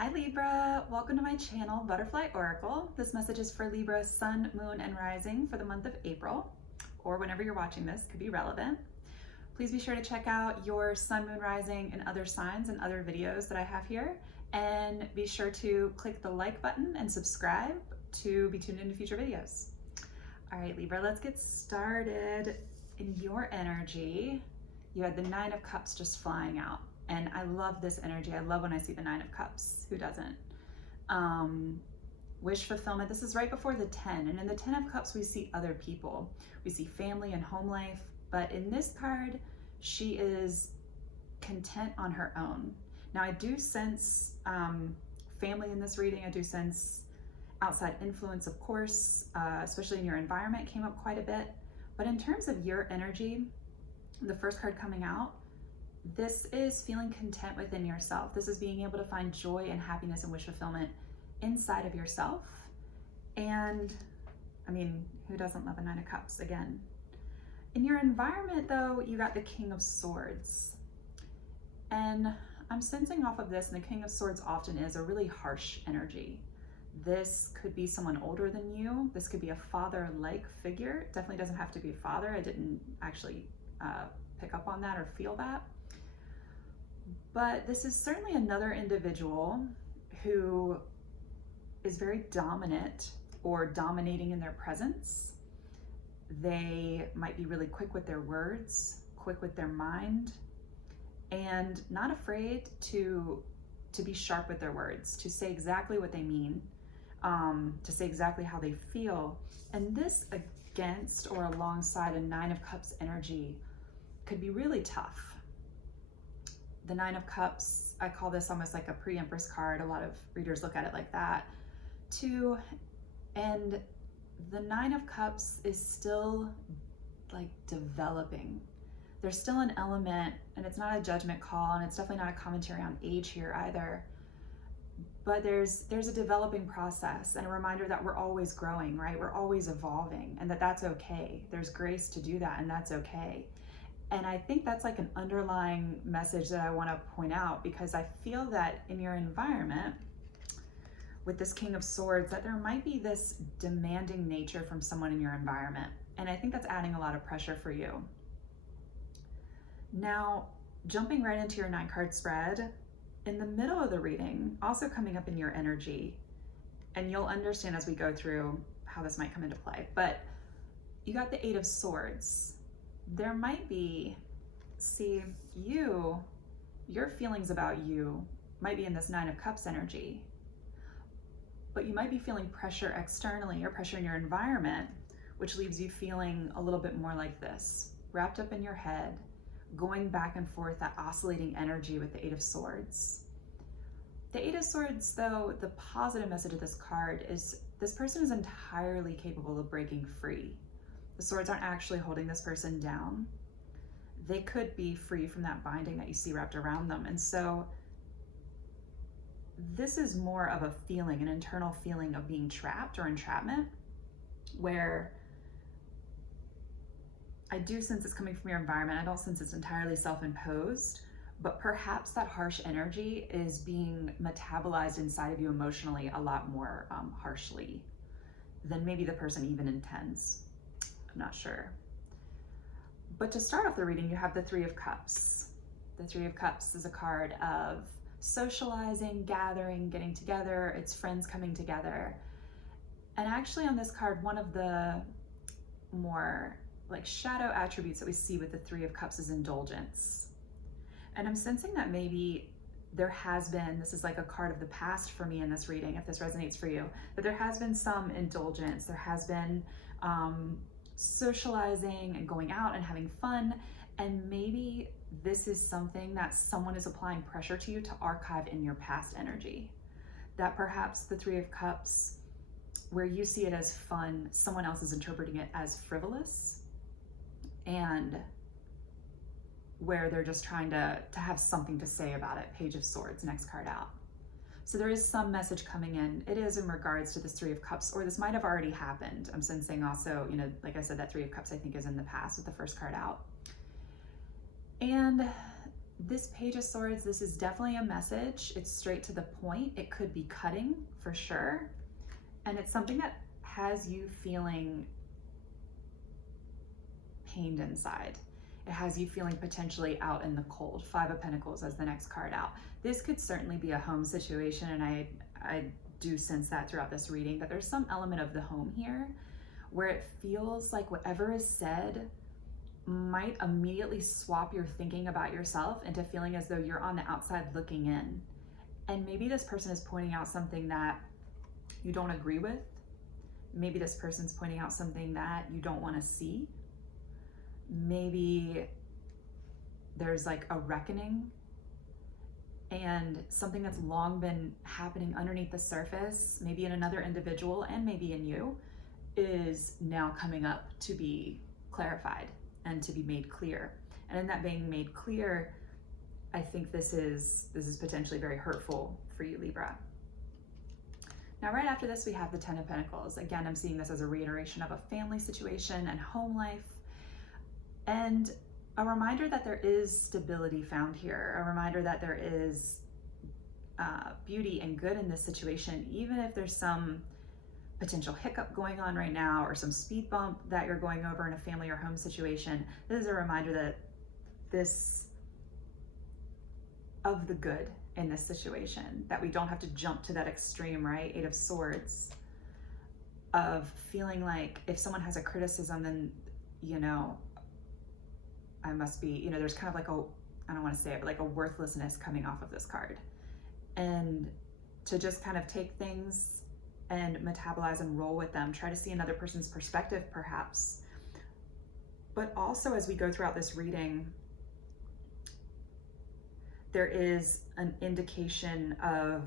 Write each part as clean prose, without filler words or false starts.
Hi Libra, welcome to my channel, Butterfly Oracle. This message is for Libra, Sun, Moon, and Rising for the month of April, or whenever you're watching this, could be relevant. Please be sure to check out your Sun, Moon, Rising, and other signs and other videos that I have here. And be sure to click the like button and subscribe to be tuned into future videos. All right, Libra, let's get started. In your energy, you had the Nine of Cups just flying out. And I love this energy. I love when I see the Nine of Cups. Who doesn't? Wish fulfillment. This is right before the 10. And in the 10 of Cups, we see other people. We see family and home life. But in this card, she is content on her own. Now, I do sense family in this reading. I do sense outside influence, of course, especially in your environment, came up quite a bit. But in terms of your energy, the first card coming out, this is feeling content within yourself. This is being able to find joy and happiness and wish fulfillment inside of yourself. And I mean, who doesn't love a Nine of Cups? Again, in your environment though, you got the King of Swords. And I'm sensing off of this, and the King of Swords often is a really harsh energy. This could be someone older than you. This could be a father-like figure. It definitely doesn't have to be a father. I didn't actually pick up on that or feel that. But this is certainly another individual who is very dominant or dominating in their presence. They might be really quick with their words, quick with their mind, and not afraid to be sharp with their words, to say exactly what they mean, to say exactly how they feel. And this against or alongside a Nine of Cups energy could be really tough. The Nine of Cups, I call this almost like a pre-Empress card. A lot of readers look at it like that too. And the Nine of Cups is still like developing. There's still an element, and it's not a judgment call, and it's definitely not a commentary on age here either. But there's a developing process and a reminder that we're always growing, right? We're always evolving, and that's okay. There's grace to do that, and that's okay. And I think that's like an underlying message that I want to point out, because I feel that in your environment with this King of Swords, that there might be this demanding nature from someone in your environment. And I think that's adding a lot of pressure for you. Now, jumping right into your 9-card spread, in the middle of the reading, also coming up in your energy, and you'll understand as we go through how this might come into play, but you got the 8 of Swords. There might be, see, your feelings about you might be in this 9 of Cups energy, but you might be feeling pressure externally or pressure in your environment, which leaves you feeling a little bit more like this, wrapped up in your head, going back and forth, that oscillating energy with the 8 of Swords. The 8 of Swords, though, the positive message of this card is this person is entirely capable of breaking free. The swords aren't actually holding this person down. They could be free from that binding that you see wrapped around them. And so this is more of a feeling, an internal feeling of being trapped or entrapment, where I do sense it's coming from your environment. I don't sense it's entirely self-imposed, but perhaps that harsh energy is being metabolized inside of you emotionally a lot more harshly than maybe the person even intends. I'm not sure. But to start off the reading, you have the 3 of Cups. The 3 of Cups is a card of socializing, gathering, getting together. It's friends coming together. And actually on this card, one of the more like shadow attributes that we see with the 3 of Cups is indulgence. And I'm sensing that maybe there has been, this is like a card of the past for me in this reading, if this resonates for you, but there has been some indulgence. There has been socializing and going out and having fun. And maybe this is something that someone is applying pressure to you to archive in your past energy. That perhaps the 3 of Cups, where you see it as fun, someone else is interpreting it as frivolous, and where they're just trying to have something to say about it. Page of Swords, next card out. So there is some message coming in. It is in regards to this 3 of Cups, or this might have already happened. I'm sensing also, you know, like I said, that 3 of Cups I think is in the past with the first card out. And This Page of Swords, this is definitely a message. It's straight to the point. It could be cutting for sure. And it's something that has you feeling pained inside. It has you feeling potentially out in the cold. Five of Pentacles as the next card out. This could certainly be a home situation, and I do sense that throughout this reading, that there's some element of the home here where it feels like whatever is said might immediately swap your thinking about yourself into feeling as though you're on the outside looking in. And maybe this person is pointing out something that you don't agree with. Maybe this person's pointing out something that you don't want to see. Maybe there's like a reckoning and something that's long been happening underneath the surface, maybe in another individual and maybe in you, is now coming up to be clarified and to be made clear. And in that being made clear, I think this is potentially very hurtful for you, Libra. Now, right after this, we have the Ten of Pentacles. Again, I'm seeing this as a reiteration of a family situation and home life, and a reminder that there is stability found here, a reminder that there is beauty and good in this situation, even if there's some potential hiccup going on right now or some speed bump that you're going over in a family or home situation. This is a reminder that of the good in this situation, that we don't have to jump to that extreme, right? Eight of Swords, of feeling like if someone has a criticism, then, you know, I must be, you know, there's kind of like a, I don't want to say it, but like a worthlessness coming off of this card. And to just kind of take things and metabolize and roll with them, try to see another person's perspective perhaps. But also, as we go throughout this reading, there is an indication of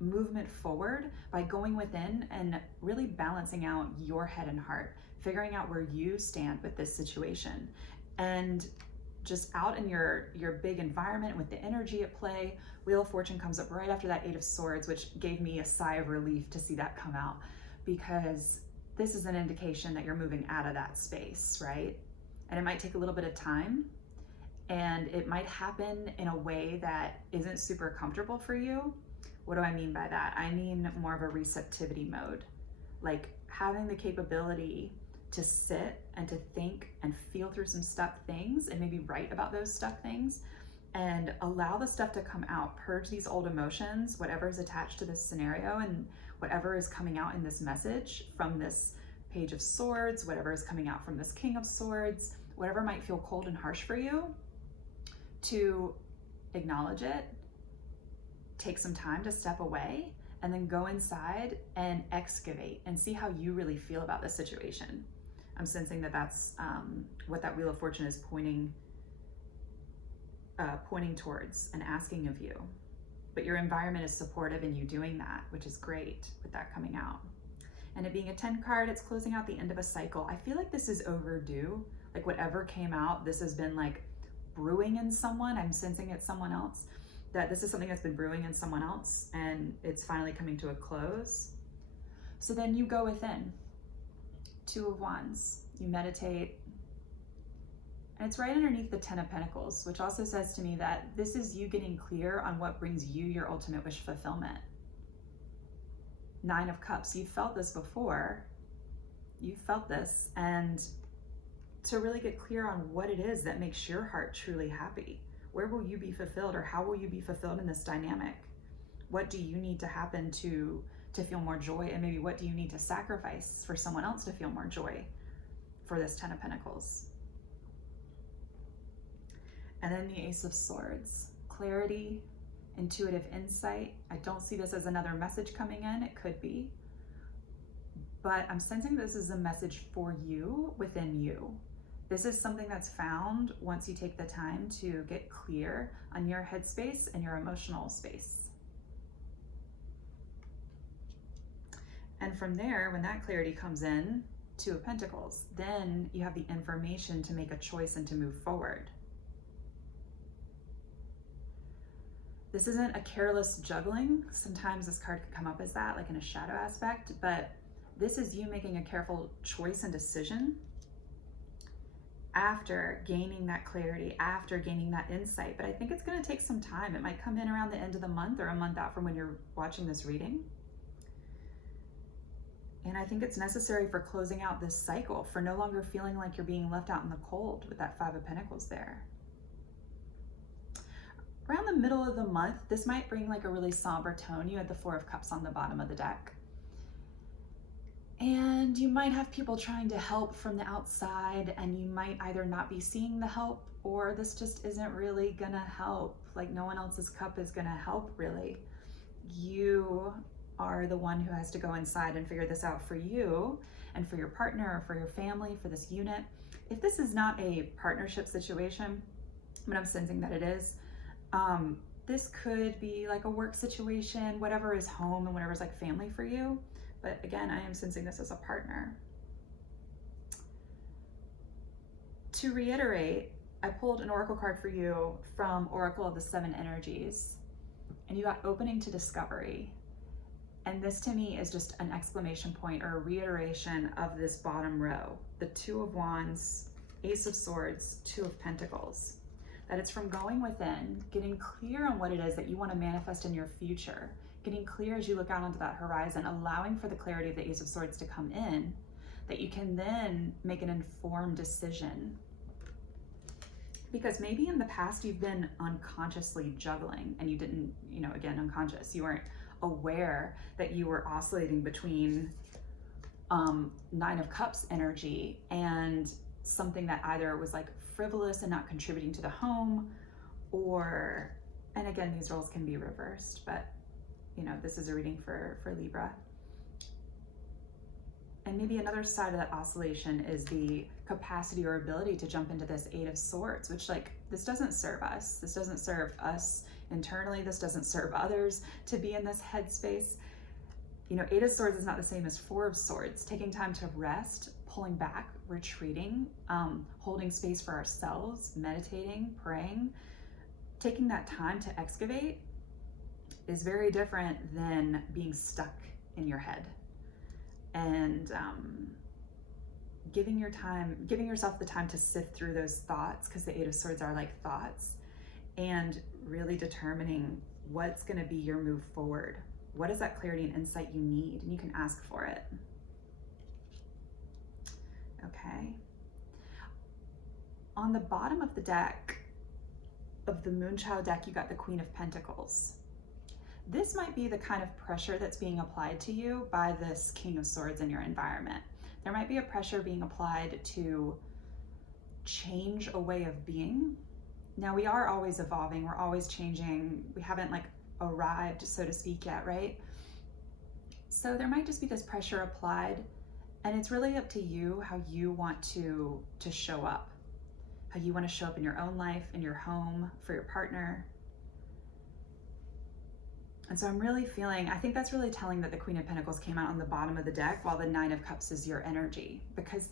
movement forward by going within and really balancing out your head and heart, figuring out where you stand with this situation. And just out in your big environment with the energy at play, Wheel of Fortune comes up right after that Eight of Swords, which gave me a sigh of relief to see that come out, because this is an indication that you're moving out of that space, right? And it might take a little bit of time, and it might happen in a way that isn't super comfortable for you. What do I mean by that? I mean more of a receptivity mode, like having the capability to sit and to think and feel through some stuck things and maybe write about those stuck things and allow the stuff to come out, purge these old emotions, whatever is attached to this scenario and whatever is coming out in this message from this Page of Swords, whatever is coming out from this King of Swords, whatever might feel cold and harsh for you, to acknowledge it, take some time to step away, and then go inside and excavate and see how you really feel about the situation. I'm sensing that that's what that Wheel of Fortune is pointing towards and asking of you. But your environment is supportive in you doing that, which is great with that coming out. And it being a 10 card, it's closing out the end of a cycle. I feel like this is overdue. Like whatever came out, this has been like brewing in someone. I'm sensing it's someone else. That this is something that's been brewing in someone else and it's finally coming to a close. So then you go within. Two of Wands, you meditate, and it's right underneath the Ten of Pentacles, which also says to me that this is you getting clear on what brings you your ultimate wish fulfillment. Nine of Cups, you've felt this before. You've felt this, and to really get clear on what it is that makes your heart truly happy. Where will you be fulfilled, or how will you be fulfilled in this dynamic? What do you need to happen to feel more joy, and maybe what do you need to sacrifice for someone else to feel more joy for this Ten of Pentacles? And then the Ace of Swords, clarity, intuitive insight. I don't see this as another message coming in. It could be, but I'm sensing this is a message for you within you. This is something that's found once you take the time to get clear on your headspace and your emotional space. And from there, when that clarity comes in, Two of Pentacles, then you have the information to make a choice and to move forward. This isn't a careless juggling. Sometimes this card could come up as that, like in a shadow aspect, but this is you making a careful choice and decision after gaining that clarity, after gaining that insight. But I think it's going to take some time. It might come in around the end of the month or a month out from when you're watching this reading. And I think it's necessary for closing out this cycle, for no longer feeling like you're being left out in the cold with that Five of Pentacles there. Around the middle of the month, this might bring like a really somber tone. You had the Four of Cups on the bottom of the deck. And you might have people trying to help from the outside, and you might either not be seeing the help, or this just isn't really gonna help. Like no one else's cup is gonna help really. You are the one who has to go inside and figure this out for you and for your partner or for your family, for this unit. If this is not a partnership situation, but I'm sensing that it is, this could be like a work situation, whatever is home and whatever is like family for you. But again, I am sensing this as a partner. To reiterate, I pulled an oracle card for you from Oracle of the Seven Energies, and you got opening to discovery. And this to me is just an exclamation point or a reiteration of this bottom row. The Two of Wands, Ace of Swords, Two of Pentacles. That it's from going within, getting clear on what it is that you want to manifest in your future, getting clear as you look out onto that horizon, allowing for the clarity of the Ace of Swords to come in, that you can then make an informed decision. Because maybe in the past you've been unconsciously juggling and you didn't, again, unconscious. You weren't aware that you were oscillating between Nine of Cups energy and something that either was like frivolous and not contributing to the home, or, and again, these roles can be reversed, but this is a reading for Libra. And maybe another side of that oscillation is the capacity or ability to jump into this Eight of Swords, which this doesn't serve us. This doesn't serve us internally. This doesn't serve others to be in this headspace. Eight of Swords is not the same as Four of Swords. Taking time to rest, pulling back, retreating, holding space for ourselves, meditating, praying, taking that time to excavate is very different than being stuck in your head. And giving yourself the time to sift through those thoughts, because the Eight of Swords are like thoughts, and really determining what's going to be your move forward. What is that clarity and insight you need? And you can ask for it. Okay. On the bottom of the deck, of the Moonchild deck, you got the Queen of Pentacles. This might be the kind of pressure that's being applied to you by this King of Swords in your environment. There might be a pressure being applied to change a way of being. Now, we are always evolving, we're always changing. We haven't arrived, so to speak, yet, right? So there might just be this pressure applied, and it's really up to you how you want to show up, how you want to show up in your own life, in your home, for your partner. And so I'm really feeling, I think that's really telling that the Queen of Pentacles came out on the bottom of the deck while the Nine of Cups is your energy, because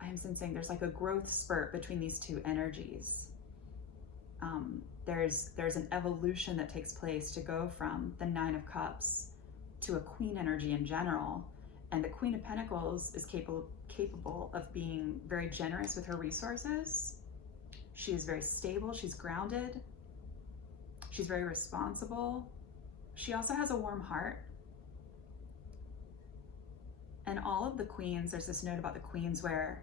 I am sensing there's like a growth spurt between these two energies. There's an evolution that takes place to go from the Nine of Cups to a Queen energy in general. And the Queen of Pentacles is capable of being very generous with her resources. She is very stable, she's grounded. She's very responsible. She also has a warm heart. And all of the queens, there's this note about the queens where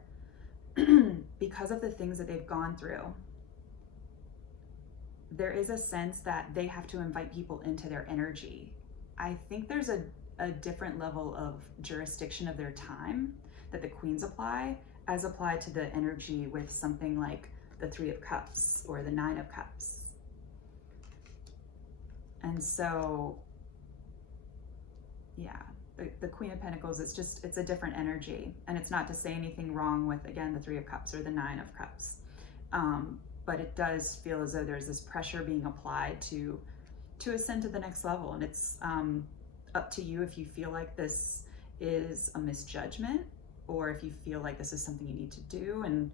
because of the things that they've gone through, there is a sense that they have to invite people into their energy. I think there's a different level of jurisdiction of their time that the queens apply as applied to the energy with something like the Three of Cups or the Nine of Cups. And so, yeah, the Queen of Pentacles, it's a different energy. And it's not to say anything wrong with, again, the Three of Cups or the Nine of Cups. But it does feel as though there's this pressure being applied to ascend to the next level. And it's up to you if you feel like this is a misjudgment or if you feel like this is something you need to do. And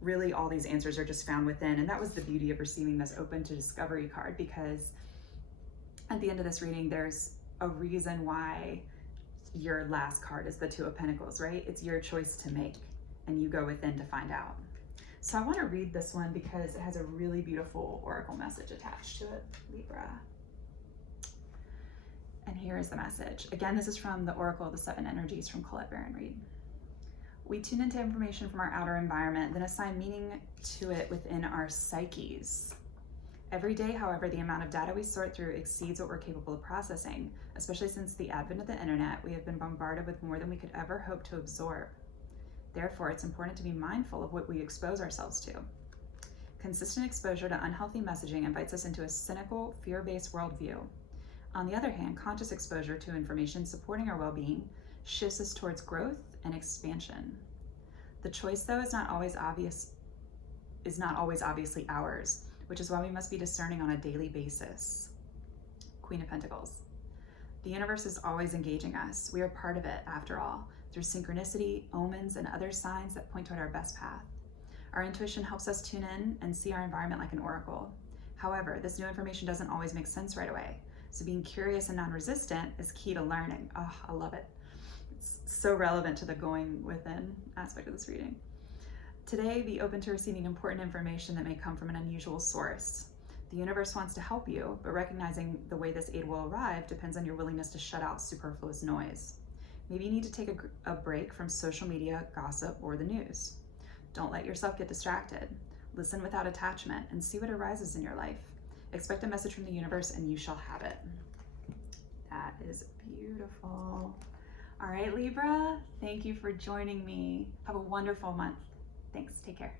really all these answers are just found within. And that was the beauty of receiving this Open to Discovery card, because at the end of this reading, there's a reason why your last card is the Two of Pentacles, right? It's your choice to make, and you go within to find out. So I want to read this one because it has a really beautiful oracle message attached to it, Libra. And here is the message. Again, this is from the Oracle of the Seven Energies from Colette Baron Reed. We tune into information from our outer environment, then assign meaning to it within our psyches. Every day, however, the amount of data we sort through exceeds what we're capable of processing. Especially since the advent of the internet, we have been bombarded with more than we could ever hope to absorb. Therefore, it's important to be mindful of what we expose ourselves to. Consistent exposure to unhealthy messaging invites us into a cynical, fear-based worldview. On the other hand, conscious exposure to information supporting our well-being shifts us towards growth and expansion. The choice, though, is not always obviously ours, which is why we must be discerning on a daily basis. Queen of Pentacles. The universe is always engaging us. We are part of it, after all, through synchronicity, omens, and other signs that point toward our best path. Our intuition helps us tune in and see our environment like an oracle. However, this new information doesn't always make sense right away. So being curious and non-resistant is key to learning. Oh, I love it. It's so relevant to the going within aspect of this reading. Today, be open to receiving important information that may come from an unusual source. The universe wants to help you, but recognizing the way this aid will arrive depends on your willingness to shut out superfluous noise. Maybe you need to take a break from social media, gossip, or the news. Don't let yourself get distracted. Listen without attachment and see what arises in your life. Expect a message from the universe and you shall have it. That is beautiful. All right, Libra, thank you for joining me. Have a wonderful month. Thanks. Take care.